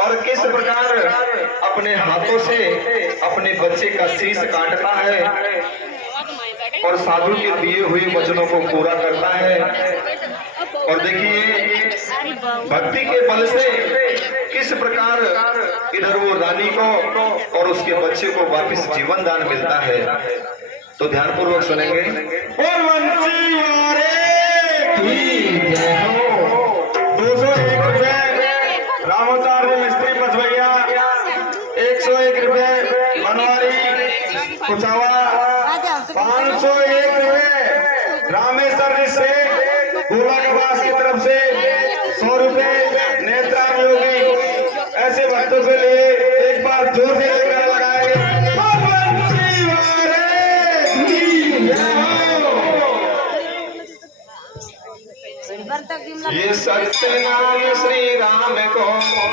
और किस प्रकार अपने हाथों से अपने बच्चे का शीश काटता है और साधु के दिए हुए वचनों को पूरा करता है। और देखिए भक्ति के बल से किस प्रकार इधर वो रानी को और उसके बच्चे को वापस जीवन दान मिलता है। तो ध्यानपूर्वक सुनेंगे। और 201 रुपए रामाचार्य मिस्त्री पचवैया, 101 रुपए बनवारी कुचावा, 501 रुपए रामेश्वर जी से गोला निवास की तरफ से, 100 रुपए नेत्राम योगी। ऐसे भक्तों के लिए एक बार जोर से लेकर लगाए। ये सत्य नाम श्री राम को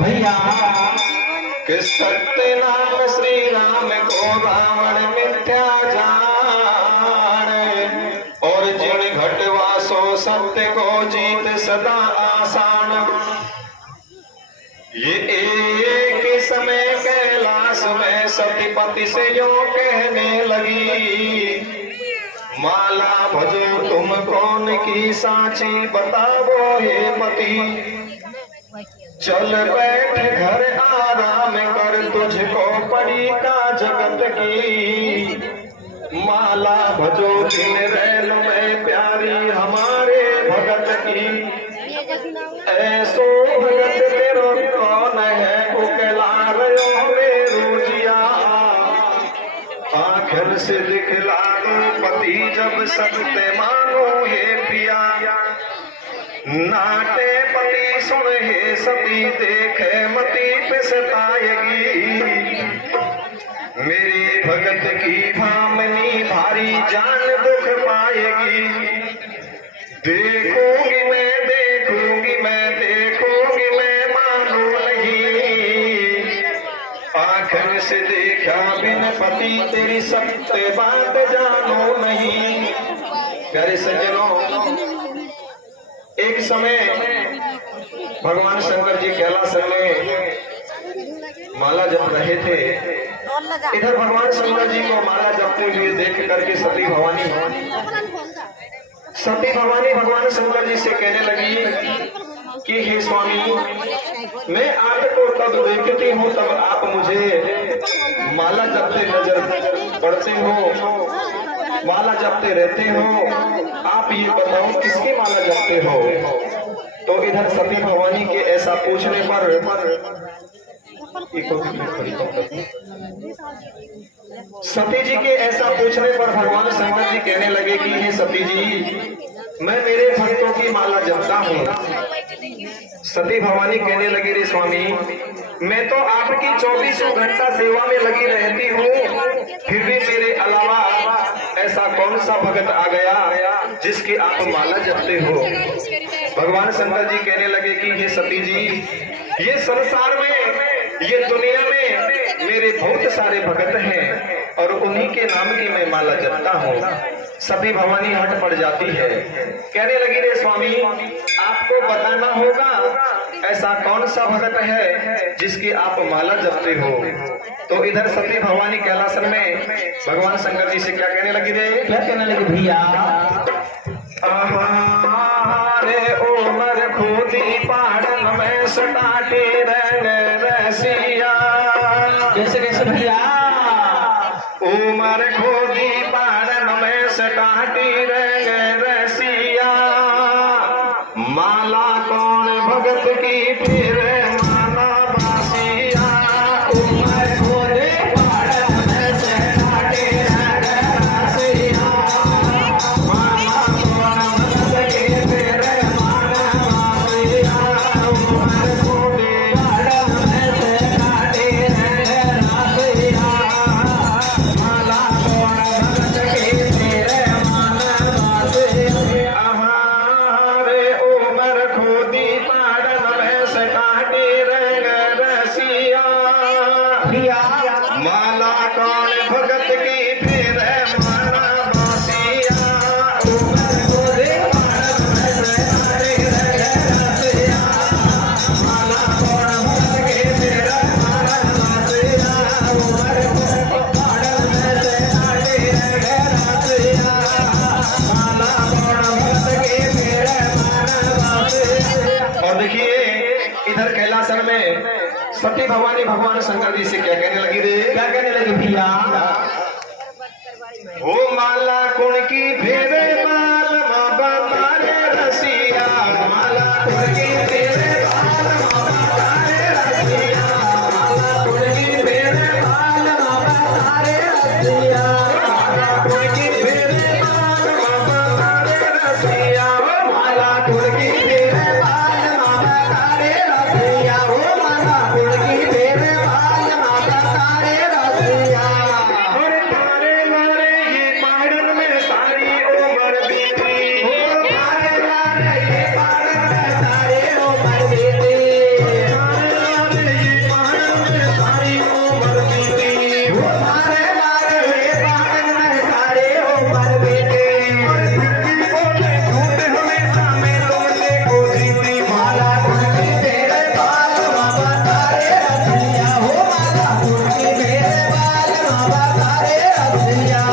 भैया, कि सत्य नाम श्री राम को रावण मिथ्या जाने, और जिन घटवासो सत्य को जीत सदा आसान। ये एक समय कैलाश में सतीपति से यूं कहने लगी, माला भजो तुम कौन की साची बताओ हे पति। चल बैठ घर आराम कर, तुझको पड़ी का जगत की। माला भजो दिन रैल में प्यारी हमारे भगत की। ऐसो भगत तेरो कौन है, उकला रयो मेरो जिया। आखिर से दिखला दो पति जब सत्य मानो हे पिया। नाटे पति सुन हे सती, देखे मती पिसताएगी। मेरी भगत की भामनी भारी जान दुख पाएगी। देखूंगी मैं देखूंगी मैं मानू नहीं। आखिर से देखा बिन पति तेरी सत्य बात जानो नहीं। प्यारे सज्जनों, एक समय भगवान शंकर जी कैलाश में माला जप रहे थे। इधर भगवान शंकर जी को माला जपते हुए देख करके सती भवानी भगवान शंकर जी से कहने लगी कि हे स्वामी, मैं आपको तब देखती हूँ तब आप मुझे माला जपते नजर पड़ते हो, माला जपते रहते हो। आप ये बताओ किसकी माला जपते हो। तो इधर सती भवानी के ऐसा पूछने पर सती जी के ऐसा पूछने पर भगवान शंकर जी कहने लगे कि हे सती जी, मैं मेरे भक्तों की माला जपता हूँ। सती भवानी कहने लगी, रे स्वामी, मैं तो आपकी 24 घंटा सेवा में लगी रहती हूँ, फिर भी मेरे अलावा ऐसा कौन सा भगत आ गया जिसकी आप माला जपते हो। भगवान शंकर जी कहने लगे कि हे सती जी, ये संसार में, ये दुनिया में मेरे बहुत सारे भगत हैं और उन्हीं के नाम की मैं माला जपता हूँ। सती भवानी हट पड़ जाती है, कहने लगी, रे स्वामी, आपको बताना होगा ऐसा कौन सा भगत है जिसकी आप माला जपते हो। तो इधर सती भवानी कैलासन में भगवान शंकर जी से क्या कहने लगी, रे क्या कहने लगी भैया, रे उमर खोदी पहाड़न में सटाटे रसिया। कैसे कैसे भैया, उमर खोदी पहाड़न में सटाटी रसिया। माला कौन भगत की फिर माना बासिया। उमर खोदी पहाड़न में सटाटी रसिया। माला कौन भगत की फिर माना बासिया। उमर खोदी पहाड़न में सटाटी रसिया। माला कौन भगत की फिर माना बासिया। रे उमर खोदी पहाड़न में सटाटी रसिया। माला कौन भगत की फिर माना बासिया। उमर खोदी पहाड़न में सटाटी रसिया। माला इधर कैलासन में सती भवानी भगवान शंकर जी से क्या कहने लगी रे? क्या कहने लगे भैया? ओ माला कुण की फेरे बाल माबा तारे रसिया, माला कुण की फेरे बाल माबा तारे रसिया, माला कुण की फेरे बाल माबा तारे रसिया, माला कुण की फेरे बाल माबा तारे रसिया, माला कुण की फेरे बाल माबा तारे रसिया, ओ माला कुण की फेरे बाल माबा तारे रसिया। और तारे लारे ये पहाड़न में सारी उम्र बीती, ओ तारे लारे ये पहाड़न में सारी उम्र बीती, तारे लारे ये पहाड़न में सारी उम्र बीती, ओ तारे लारे ये पहाड़न में सारी उम्र बीती। और फिर भी बोले झूठ हमेशा मैं तुमसे को जीती, माला कुण की फेरे बाल माबा तारे रसिया, हो माला कुण की फेरे बाल माबा तारे रसिया।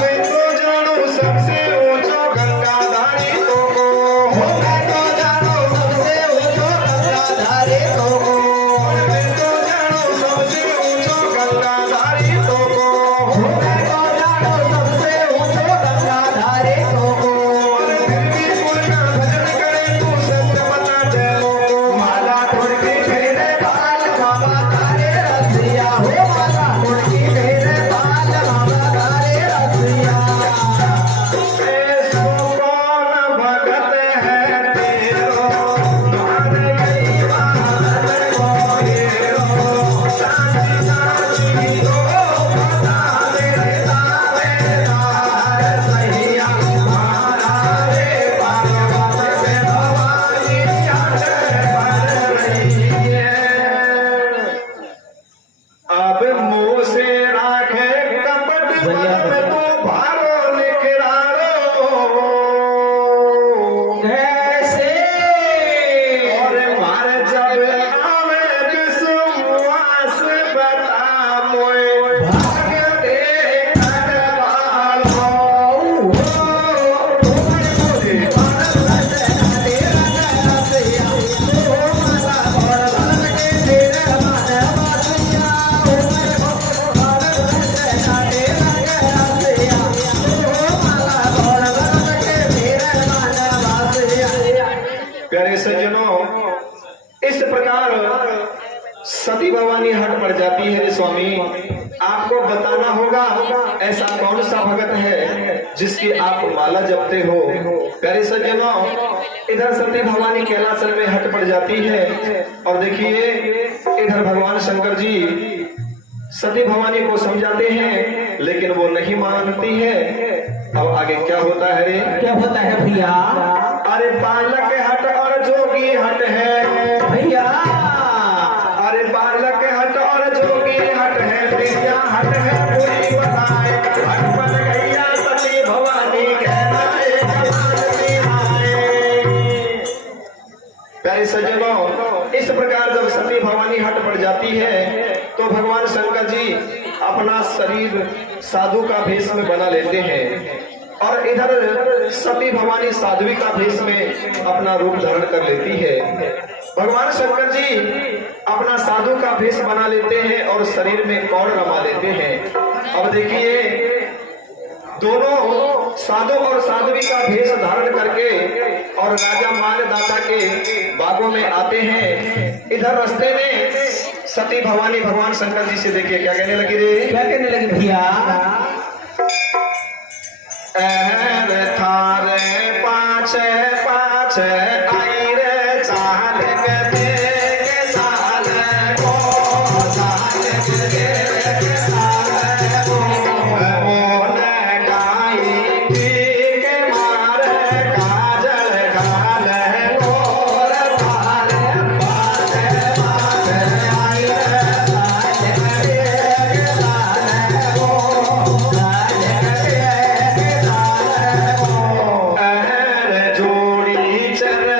मैं तो जानू सबसे ऊंचो गंगाधारी तो को, हो मैं तो जानू सबसे ऊंचो गंगाधारी तो को, मैं तो जानू सबसे ऊंचो गंगाधारी तो को, हो मैं तो जानू सबसे ऊंचो गंगाधारी तो को। फिर भी पूर्ण भजन करे तू सत्य बता दे लोगो, माला कुण की फेरे बाल माबा तारे रसिया, हो माला कुण की फेरे बाल माबा तारे रसिया। ऐसो कौन भगत है तेरो, मारे गई बात को हेरो, साची साची तो बता दे दावेदार सैया, मारा रे पार्वत से भवानी चाट पर रही है। अब मुँह से राखे कपट बन तो भारो निकरारो, कैसे? और मार जब आवे विश्वास बता मोए, भाग दे कटवालो। प्यारे सज्जनों, इस प्रकार सती भवानी हट पड़ जाती है रे स्वामी। आपको बताना होगा ऐसा कौन सा भगत है जिसकी आप माला जपते हो। प्यारे सज्जनों, इधर सती भवानी कैलासन में हट पड़ जाती है और देखिए इधर भगवान शंकर जी सती भवानी को समझाते हैं लेकिन वो नहीं मानती है। अब आगे क्या होता है रे? क्या होता है भैया? अरे बालक हट और जोगी हट है भैया अरे बालक हट और जोगी हट है, विद्या हट है पूरी बताए, हट पर गैया सती भवानी कहना एक मानती आए। प्यारे सज्जनों, इस प्रकार जब सती भवानी हट पड़ जाती है तो भगवान शंकर जी अपना शरीर साधु का भेष में बना लेते हैं और इधर सती भवानी साध्वी का भेष में अपना रूप धारण कर लेती है। भगवान शंकर जी अपना साधु का भेष बना लेते हैं और शरीर में कौड़ रमा लेते हैं। अब देखिए दोनों साधु और साध्वी का भेष धारण करके और राजा मालदाता के बागों में आते हैं। इधर रास्ते में सती भवानी भगवान शंकर जी से देखिए क्या कहने लगी रे? क्या कहने लगे भैया? थारे पाछे पाछे आई रे चाल के देख चाल को, चाल के देख चाल को, मोने गाई के मारे काजल काल गोर थारे पाछे पाछे आई रे चाल के देख चाल को, चाल के जोड़ी चर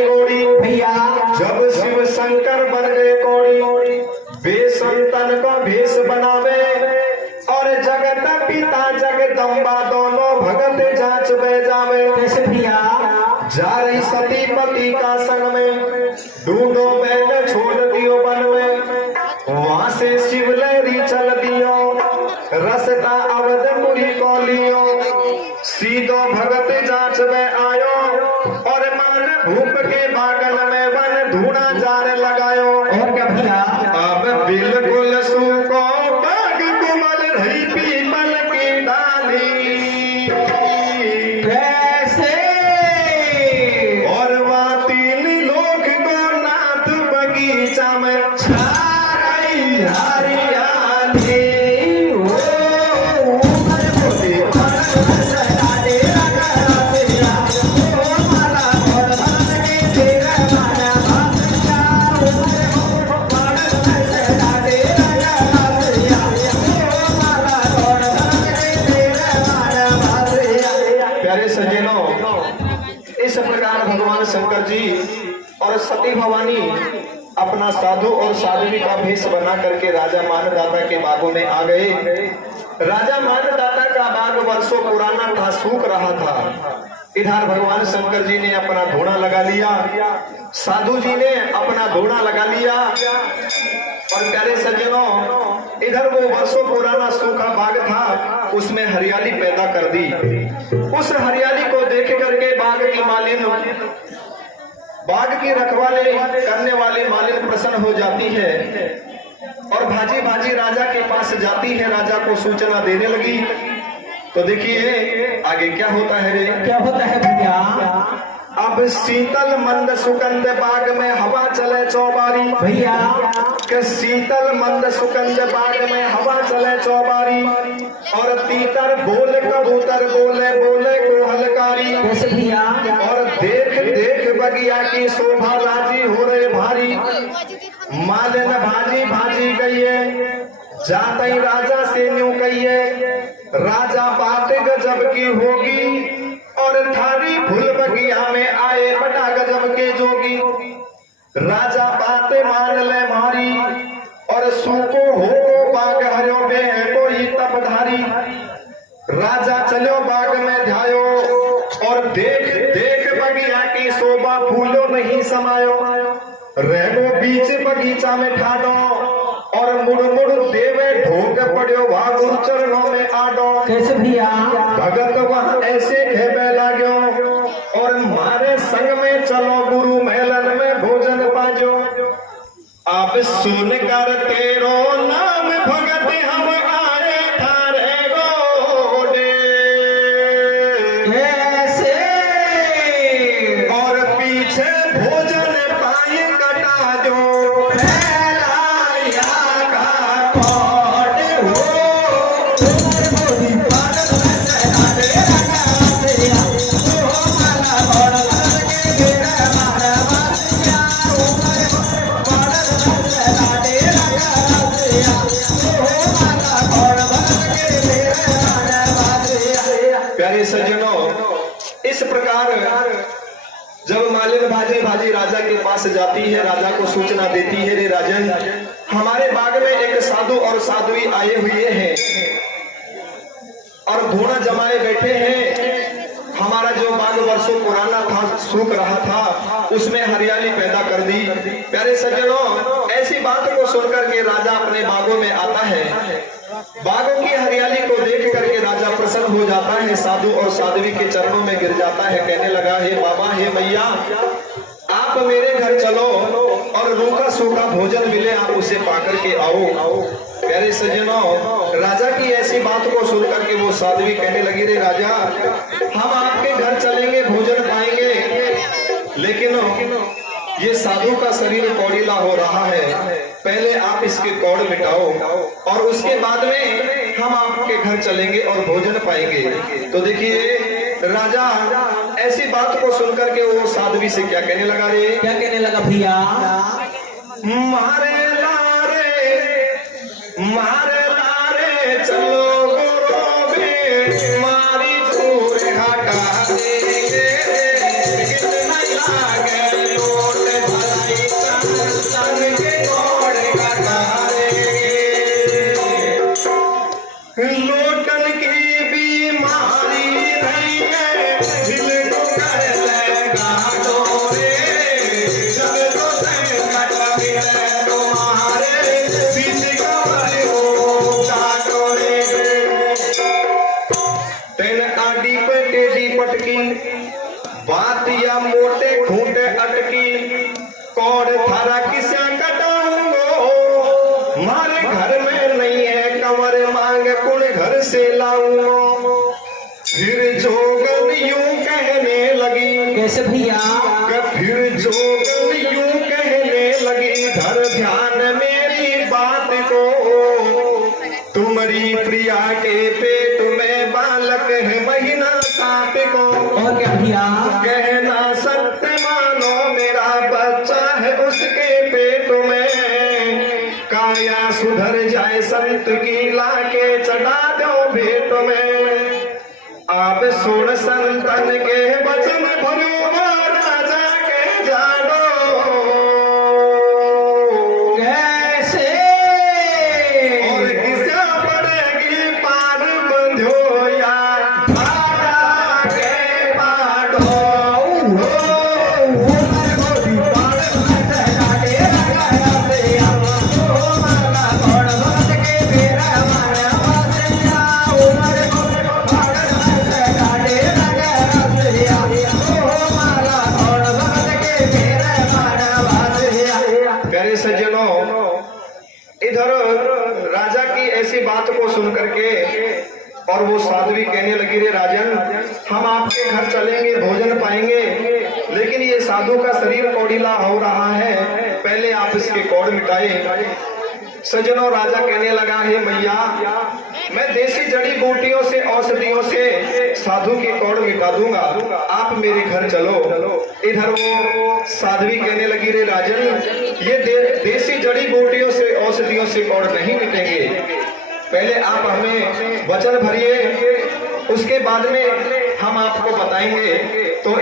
गई गोड़ी। भैया जब शिव शंकर बन गए कौड़ी, वे संतन का भेष बनावे और जगत पिता जगदम्बा दोनों भगत जांच बह जावे। कैसे भैया जा रही सती पति का संग में, ढूंढो बैल छोड़ दियो वन में। वहां से शिवलहरी चल दियो, रसता अवधपुरी को लियो। सीधो भगत जांच में आयो और मान भूप के बागल में वन धूना जार लगायो। और क्या भैया अब बिल्कुल सूखो बाग कुमल रही पीपल की डाली। कैसे और वहाँ 3 लोग को नाथ बगीचा में छाई हरियाली। प्यारे सज्जनों, इस प्रकार भगवान शंकर जी और सती भवानी अपना साधु और साध्वी का भेष बना करके राजा मानदाता के बागों में आ गए। राजा मानदाता का बाग वर्षों पुराना था, सूख रहा था। इधर भगवान शंकर जी ने अपना धोना लगा लिया, साधु जी ने अपना धोना लगा लिया। और प्यारे सज्जनों, इधर वो वर्षों पुराना सूखा बाग था, उसमें हरियाली पैदा कर दी। उस हरियाली को देख करके बाग की मालिन, बाग की रखवाली करने वाली मालिन प्रसन्न हो जाती है और भाजी भाजी राजा के पास जाती है, राजा को सूचना देने लगी। तो देखिए आगे क्या होता है रे। क्या होता है भैया अब शीतल मंद सुगंध बाग में हवा चले चौबारी। भैया के शीतल मंद सुगंध बाग में हवा चले चौबारी। और तीतर बोल कबूतर बोले बोले कोहलकारी। कैसे भैया और देख देख बगिया की शोभा राजी हो रहे भारी। मालिन भाजी भाजी गई जाते ही राजा से न्यू कहिए, राजा बात गजब की होगी। और थारी फूल बगिया में आए बड़ा गजब के जोगी। राजा बात मान ले मारी और सूको हो बाग हरियो में कोई तपधारी। राजा चलो बाग में ध्यायो और देख देख बगिया की शोभा फूलो नहीं समायो। रहो बीच बगीचा में ठाडो और मुड़ मुड़ देवे ढोक पड़ो भागुर चरणों में आडो। कैसे भैया भगत वहां ऐसे खेबे लागो और मारे संग में चलो गुरु मेलन में भोजन पाजो। अब सुन कर तेरो नाम भगत हम आए थारे गोडे। कैसे और पीछे भोजन पाए कटा दो। फैलाया का कोड हो प्यारे सज्जनों, इस प्रकार जब मालिन भाजी भाजी राजा के पास जाती है, राजा को सूचना देती है, रे राजन हमारे बाग में एक साधु और साध्वी आए हुए हैं और धोना जमाए बैठे हैं। हमारा जो बाग वर्षों पुराना था, सूख रहा था, उसमें हरियाली पैदा कर दी। प्यारे सज्जनों, ऐसी बात को सुनकर के राजा अपने बागों में आता है। बागों की हरियाली को देख करके राजा प्रसन्न हो जाता है, साधु और साध्वी के चरणों में गिर जाता है, कहने लगा, हे बाबा, हे मैया, आप मेरे घर चलो और रूखा सूखा भोजन मिले, आप उसे पाकर के आओ। प्यारे सज्जनों, राजा की ऐसी बात को सुनकर के वो साध्वी कहने लगी, रे राजा, हम आपके घर चलेंगे, भोजन पाएंगे, लेकिन ये साधु का शरीर कौड़ीला हो रहा है, पहले आप इसके कौड़ मिटाओ और उसके बाद में हम आपके घर चलेंगे और भोजन पाएंगे। तो देखिए राजा ऐसी बात को सुनकर के वो साध्वी से क्या कहने लगा, रे क्या कहने लगा भैया मारे लारे चलो गोरोबे, मारी दूर हटा देंगे, कितना लागे कौड़ थारा किसे कटाऊंगो, मारे घर में नहीं है कंवर, मांग कुण घर से लाऊंगो। फिर जोगन यूं कहने लगी, कैसे भैया? फिर जोगन यूं कहने लगी, धर ध्यान मेरी बात को, तुम्हारी प्रिया के पेट में बालक है महीना सात को। और क्या भैया? कहना सत्य मानो मेरा बच्चा है उसके पेट में, काया सुधर जाए संत की लाके चढ़ा दो भेंट में। आप सुन संतन के वचन भरो राजा के जानो, कैसे? और किसे पड़ेगी पार बंधो या बाड़ा के बाड़ो, प्यारे सज्जनों, इधर राजा की ऐसी बात को सुन करके और वो साध्वी कहने लगी, रे राजन, हम आपके घर चलेंगे, भोजन पाएंगे, लेकिन ये साधु का शरीर कौड़ीला हो रहा है, पहले आप इसके कौड़ मिटाए। सज्जनों, राजा कहने लगा, हे मैया, मैं देसी जड़ी बूटियों से, औषधियों से साधु के कौड़ मिटा दूंगा, आप मेरे घर चलो। इधर वो साध्वी कहने लगी, रे राजन, ये देसी जड़ी बूटियों से, औषधियों से कौड़ नहीं मिटेंगे, पहले आप हमें वचन भरिए, उसके बाद में हम आपको बताएंगे। तो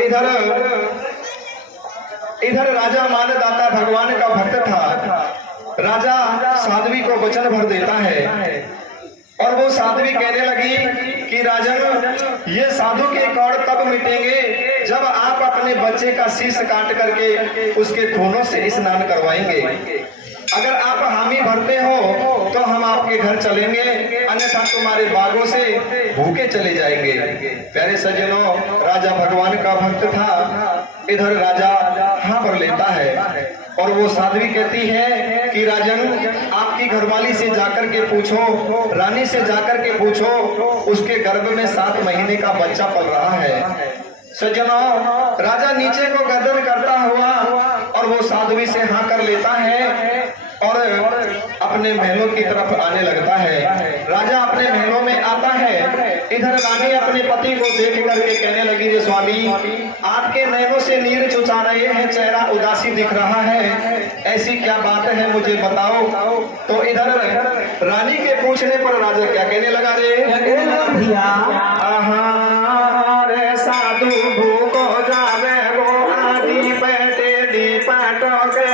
इधर राजा मानदाता भगवान का भक्त था। राजा साध्वी को वचन भर देता है और वो साध्वी कहने लगी कि राजन, ये साधु के कौड़ तब मिटेंगे जब आप अपने बच्चे का शीश काट करके उसके खूनों से स्नान करवाएंगे। अगर आप हामी भरते हो तो हम आपके घर चलेंगे, अन्यथा तुम्हारे बागों से भूखे चले जाएंगे। प्यारे सज्जनों, राजा भगवान का भक्त था। इधर राजा हाँ भर लेता है और वो साध्वी कहती है कि राजन, आपकी घरवाली से जाकर के पूछो, रानी से जाकर के पूछो, उसके गर्भ में 7 महीने का बच्चा पल रहा है। सज्जनों, राजा नीचे को गर्दन करता हुआ और वो साध्वी से हाँ कर लेता है और अपने महलों की तरफ आने लगता है। राजा अपने महलों में आता है। इधर रानी अपने पति को देख करके कहने लगी, जे स्वामी, आपके नैनों से नीर चुचा रहे हैं, चेहरा उदासी दिख रहा है, ऐसी क्या बात है, मुझे बताओ। तो इधर रानी के पूछने पर राजा क्या कहने लगा, रे भैया? रे साधु भूको जावे वो आदि बैठे डी पाटो के